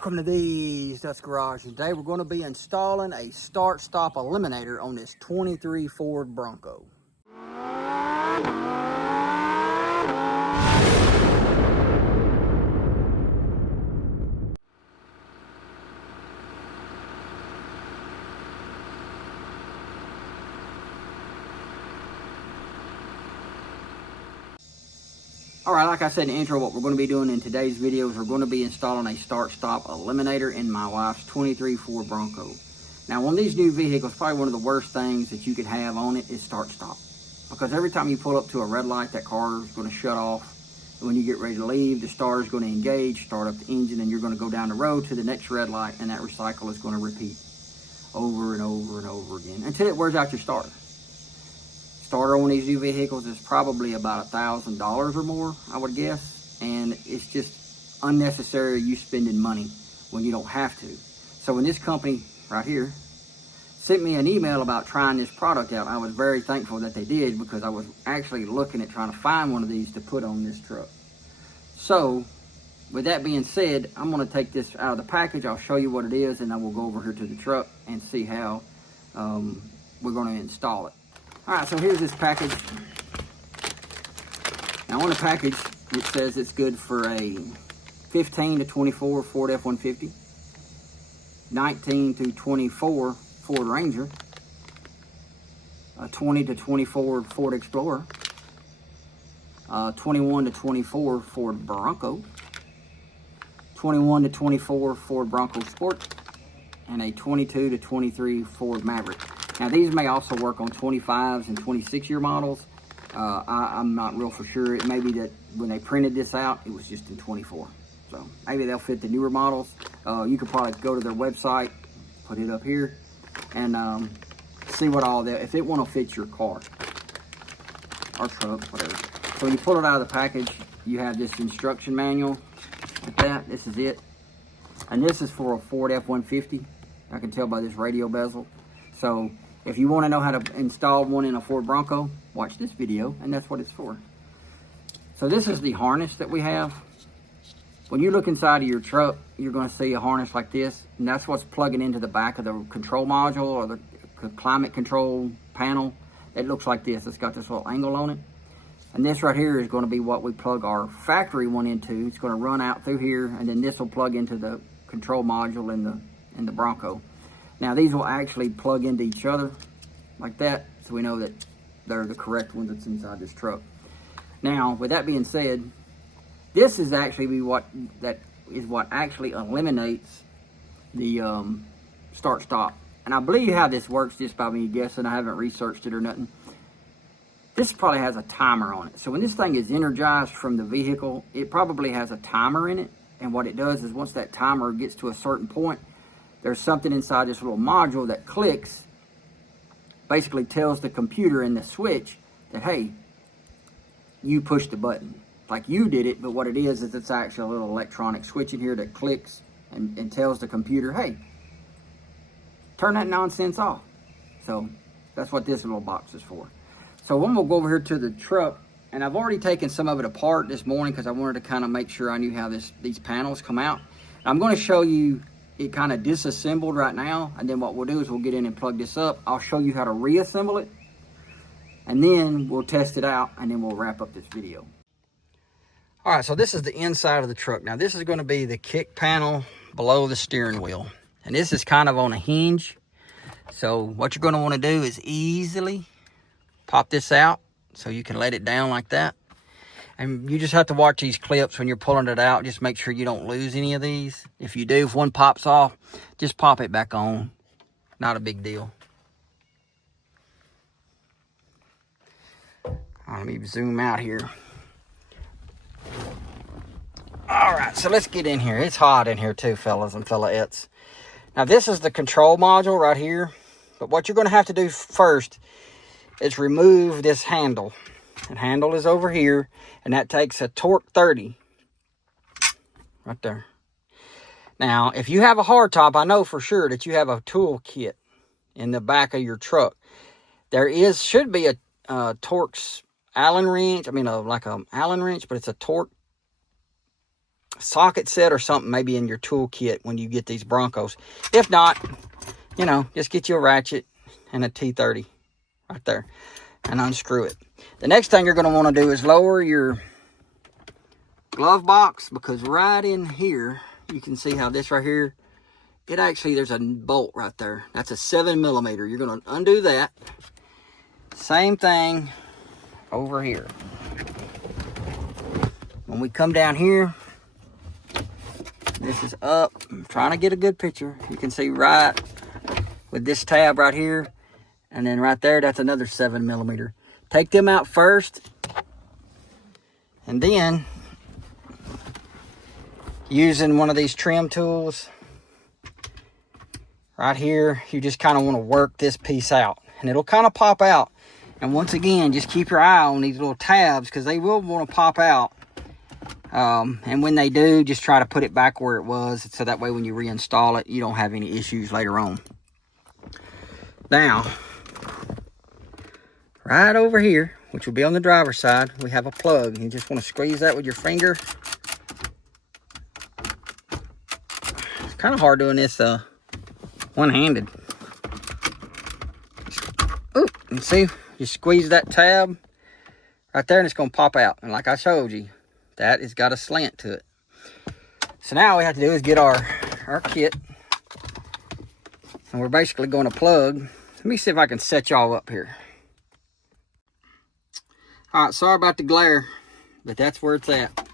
Welcome to These Dust Garage. Today we're going to be installing a start-stop eliminator on this 23 Ford Bronco. Alright, like I said in the intro, what we're going to be doing in today's video is we're going to be installing a start-stop eliminator in my wife's 23 Ford Bronco. Now, on these new vehicles, probably one of the worst things that you could have on it is start-stop. Because every time you pull up to a red light, that car is going to shut off. And when you get ready to leave, the starter is going to engage, start up the engine, and you're going to go down the road to the next red light, and that recycle is going to repeat over and over and over again until it wears out your starter. Starter on these new vehicles is probably about $1,000 or more, I would guess, and it's just unnecessary you spending money when you don't have to. So when this company right here sent me an email about trying this product out, I was very thankful that they did, because I was actually looking at trying to find one of these to put on this truck. So with that being said, I'm going to take this out of the package. I'll show you what it is, and then we'll go over here to the truck and see how we're going to install it. Alright, so here's this package. Now on the package, it says it's good for a 15 to 24 Ford F-150, 19 to 24 Ford Ranger, a 20 to 24 Ford Explorer, 21 to 24 Ford Bronco, 21 to 24 Ford Bronco Sport, and a 22 to 23 Ford Maverick. Now these may also work on 25s and 26-year models. I'm not real for sure. It may be that when they printed this out, it was just in 24. So maybe they'll fit the newer models. You could probably go to their website, put it up here, and see what all that, if it want to fit your car or truck, whatever. So when you pull it out of the package, you have this instruction manual like that. This is it. And this is for a Ford F-150. I can tell by this radio bezel. So if you want to know how to install one in a Ford Bronco, watch this video, and that's what it's for. So this is the harness that we have. When you look inside of your truck, you're going to see a harness like this, and that's what's plugging into the back of the control module or the climate control panel. It looks like this. It's got this little angle on it. And this right here is going to be what we plug our factory one into. It's going to run out through here, and then this will plug into the control module in the Bronco. Now these will actually plug into each other like that, so we know that they're the correct ones that's inside this truck. Now, with that being said, this is actually what actually eliminates the start-stop. And I believe how this works, just by me guessing. I haven't researched it or nothing. This probably has a timer on it. So when this thing is energized from the vehicle, it probably has a timer in it. And what it does is once that timer gets to a certain point, there's something inside this little module that clicks, basically tells the computer in the switch that, hey, you push the button. Like you did it, but what it is it's actually a little electronic switch in here that clicks and tells the computer, hey, turn that nonsense off. So that's what this little box is for. So then we'll go over here to the truck, and I've already taken some of it apart this morning because I wanted to kind of make sure I knew how these panels come out. I'm going to show you it kind of disassembled right now, and then what we'll do is we'll get in and plug this up. I'll show you how to reassemble it, and then we'll test it out, and then we'll wrap up this video. All right, so this is the inside of the truck. Now this is going to be the kick panel below the steering wheel, and this is kind of on a hinge. So what you're going to want to do is easily pop this out so you can let it down like that. And you just have to watch these clips when you're pulling it out. Just make sure you don't lose any of these. If you do, if one pops off, just pop it back on. Not a big deal. All right, let me zoom out here. All right, so let's get in here. It's hot in here too, fellas and fellaettes. Now, this is the control module right here. But what you're going to have to do first is remove this handle. The handle is over here, and that takes a torque 30 right there. Now, if you have a hardtop, I know for sure that you have a tool kit in the back of your truck. There should be a Torx Allen wrench. I mean, like a Allen wrench, but it's a torque socket set or something maybe in your toolkit when you get these Broncos. If not, you know, just get you a ratchet and a T30 right there and unscrew it. The next thing you're going to want to do is lower your glove box, because right in here, you can see how this right here, it actually, there's a bolt right there. That's a 7mm. You're going to undo that. Same thing over here. When we come down here, this is up. I'm trying to get a good picture. You can see right with this tab right here, and then right there, that's another 7mm. Take them out first, and then using one of these trim tools right here, you just kind of want to work this piece out, and it'll kind of pop out. And once again, just keep your eye on these little tabs, because they will want to pop out. And when they do, just try to put it back where it was, so that way when you reinstall it, you don't have any issues later on. Now, right over here, which will be on the driver's side, we have a plug. You just want to squeeze that with your finger. It's kind of hard doing this one-handed. Ooh, you see, you squeeze that tab right there and it's going to pop out. And like I showed you, that has got a slant to it. So now all we have to do is get our kit. And we're basically going to plug. Let me see if I can set y'all up here. All right, sorry about the glare, but that's where it's at.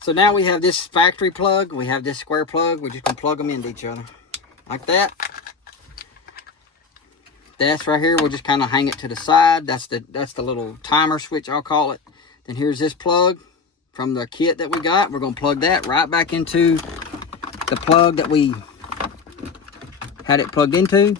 So now we have this factory plug. We have this square plug. We're just going to plug them into each other. Like that. That's right here. We'll just kind of hang it to the side. That's the little timer switch, I'll call it. Then here's this plug from the kit that we got. We're going to plug that right back into the plug that we had it plugged into.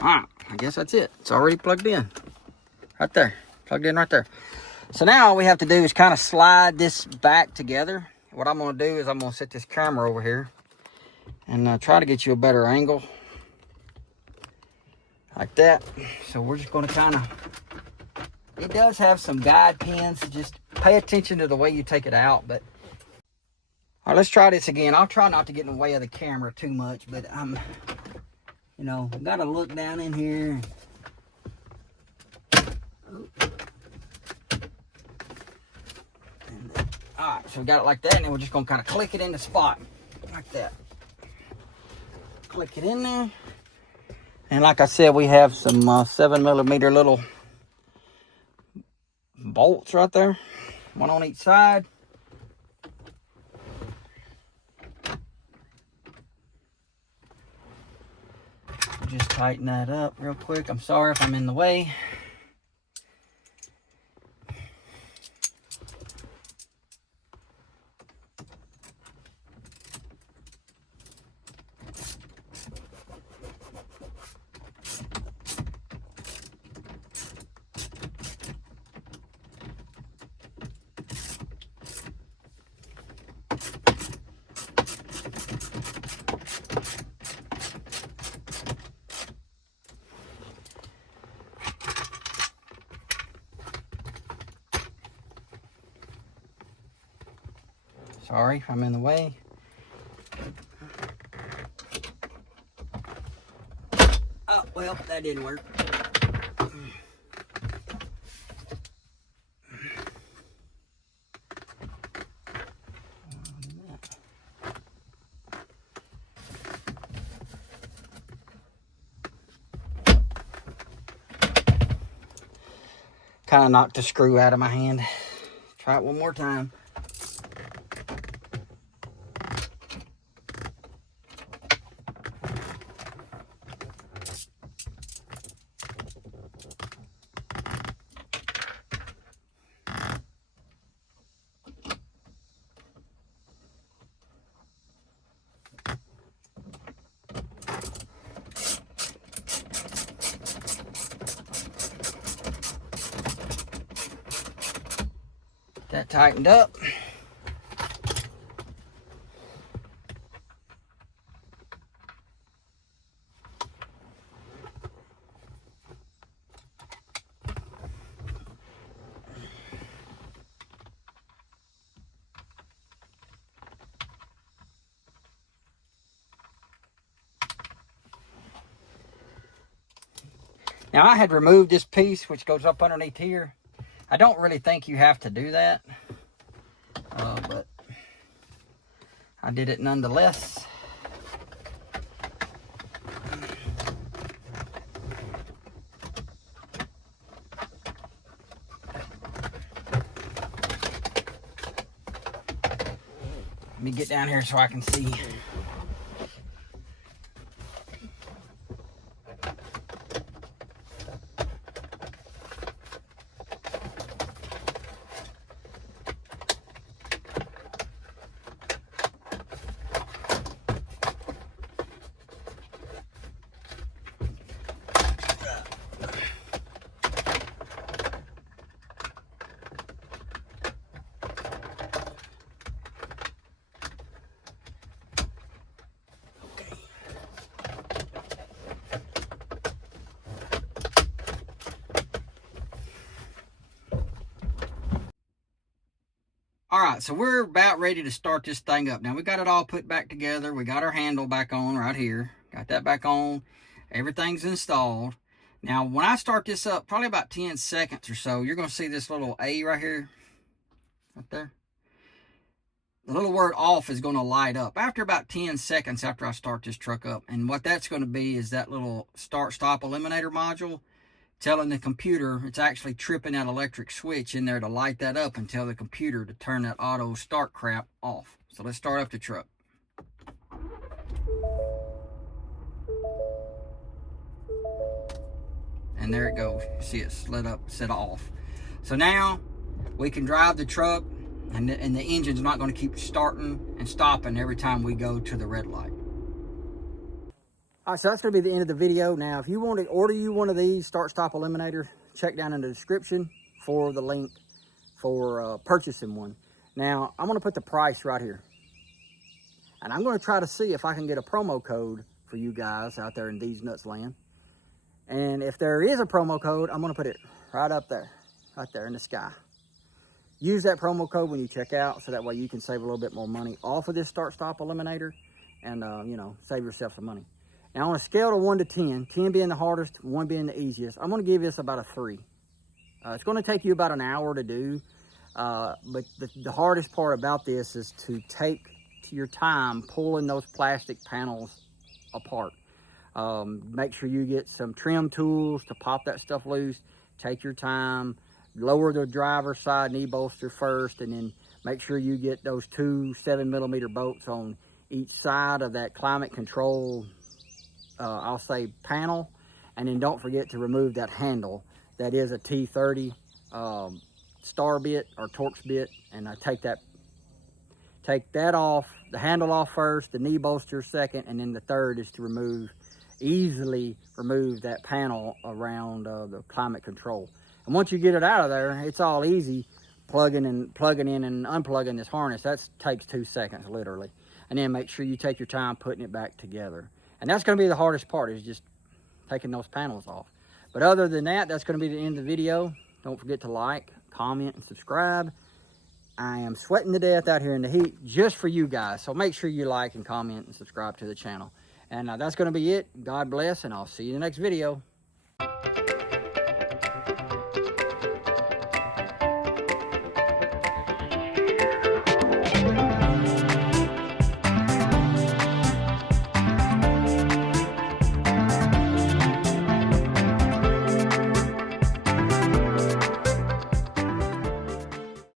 All right, I guess that's it. It's already plugged in. Right there. Plugged in right there. So now all we have to do is kind of slide this back together. What I'm going to do is I'm going to set this camera over here and try to get you a better angle. Like that. So we're just going to kind of... It does have some guide pins. So just pay attention to the way you take it out. But all right, let's try this again. I'll try not to get in the way of the camera too much. But I'm... You know, got to look down in here. Alright, so we got it like that, and then we're just going to kind of click it in the spot. Like that. Click it in there. And like I said, we have some 7mm little bolts right there. One on each side. Just tighten that up real quick. I'm sorry if I'm in the way. Sorry if I'm in the way. Oh, well, that didn't work. Kind of knocked the screw out of my hand. Try it one more time. That tightened up. Now, I had removed this piece, which goes up underneath here. I don't really think you have to do that, but I did it nonetheless. Let me get down here so I can see. All right, so we're about ready to start this thing up. Now, we got it all put back together. We got our handle back on right here. Got that back on. Everything's installed. Now, when I start this up, probably about 10 seconds or so, you're going to see this little A right here. Right there. The little word off is going to light up after about 10 seconds after I start this truck up. And what that's going to be is that little start-stop eliminator module telling the computer it's actually tripping that electric switch in there to light that up and tell the computer to turn that auto start crap off. So let's start up the truck. And there it goes. You see it's lit up, set off. So now we can drive the truck, and the engine's not going to keep starting and stopping every time we go to the red light. All right, so that's going to be the end of the video. Now, if you want to order you one of these start-stop eliminator, check down in the description for the link for purchasing one. Now, I'm going to put the price right here. And I'm going to try to see if I can get a promo code for you guys out there in These Nuts land. And if there is a promo code, I'm going to put it right up there, right there in the sky. Use that promo code when you check out, so that way you can save a little bit more money off of this start-stop eliminator and, you know, save yourself some money. Now, on a scale of 1 to 10, 10 being the hardest, 1 being the easiest, I'm going to give this about a 3. It's going to take you about an hour to do, but the hardest part about this is to take your time pulling those plastic panels apart. Make sure you get some trim tools to pop that stuff loose. Take your time. Lower the driver's side knee bolster first, and then make sure you get those 2 7mm bolts on each side of that climate control I'll say panel, and then don't forget to remove that handle. That is a T30 star bit or Torx bit, and I take that off, the handle off first, the knee bolster second, and then the third is to easily remove that panel around the climate control. And once you get it out of there, it's all easy plugging in and unplugging this harness. That takes 2 seconds literally. And then make sure you take your time putting it back together. And that's going to be the hardest part, is just taking those panels off. But other than that, that's going to be the end of the video. Don't forget to like, comment, and subscribe. I am sweating to death out here in the heat just for you guys. So make sure you like and comment and subscribe to the channel. And that's going to be it. God bless, and I'll see you in the next video.